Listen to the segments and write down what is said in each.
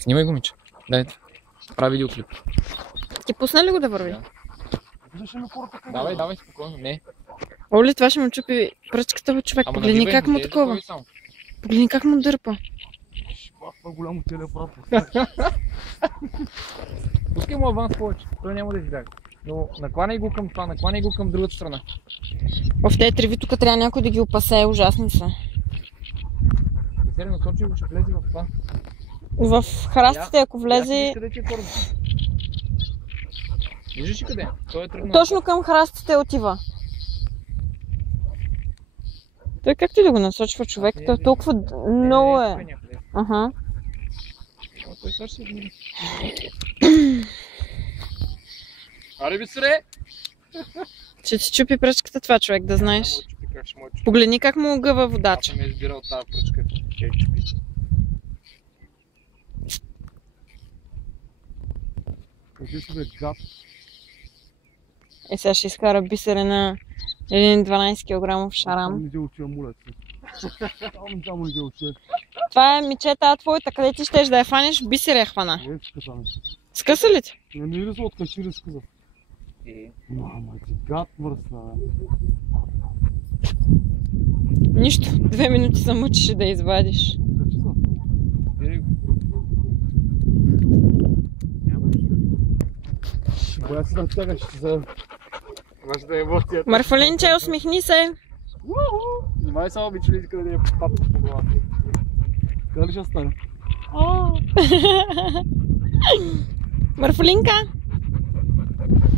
Снимай го, Мича. Дайте. Прави видеоклип. Ти пусна ли го да върви? Да. Давай, спокойно. Не. Оли, това ще му чупи пръчката, бе, човек. Погледни как му такова. Погледни как му дърпа. По-голямо телеапарат. Пускай му аванс повече. Той няма да избяга. Но накланяй го към това, накланяй го към другата страна. В тези треви тук трябва някой да ги опасее, ужасни са. Сериозно, насочи го, ще влезе в това. В храстите, ако влезе... Виждаш ли къде? Той е тръгнал. Точно към храстите отива. Той как ти да го насочва човек? Той толкова много е. Ага. Той също се вмири. Аре, бисре! Ще ти чупи пръчката това, човек, да знаеш. Погледни как му гъва водача. Аз съм избирал тази пръчка. Кажи си, бе, гад. Сега ще изкара бисере на един 12 кг шарам. Там не учи амулет. Там не учи. Това е мечета твоята, къде ти щеш да я фанеш, бисер я хвана. Скъса ли ти? Не ли откачи ли скъса? Мама ти гад мръсна, бе. Нищо, 2 минути се мъчеше да извадиш. Боя си да тягаш, ще се... Марфалинче, усмихни се! Внимай само обичали къде да я папа по главата. Къде ли ще стане? Марфалинка!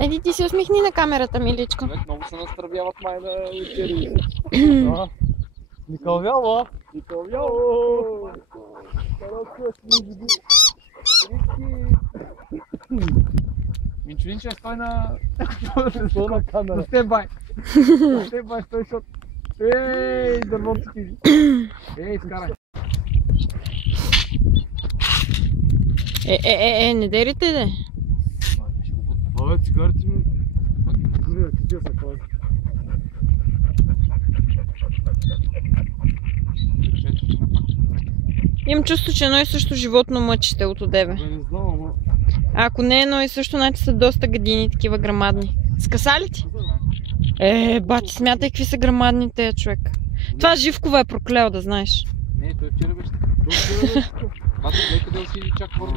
Еди ти се усмихни на камерата, миличко. Много се настървяват май на учери. Никълвява! Никълвяво! Минчо, стой на... Стой на камера. Степбай! Степбай, стой, защото... Ей, дървото ти! Ей, скарай! Не дерите, де! Абе, цигарите ми... Гуля, ти са кой. Имам чувство, че едно и също животно мъчите от одебе. Не знам, ама... А ако не е едно и също, значи са доста гадини, такива грамадни. Скъса ли ти? Бати, смятай какви са грамадни тези, човек. Това Живкова е проклел, да знаеш. Не, той вчера беше. Бати, гледай къде си чак първо.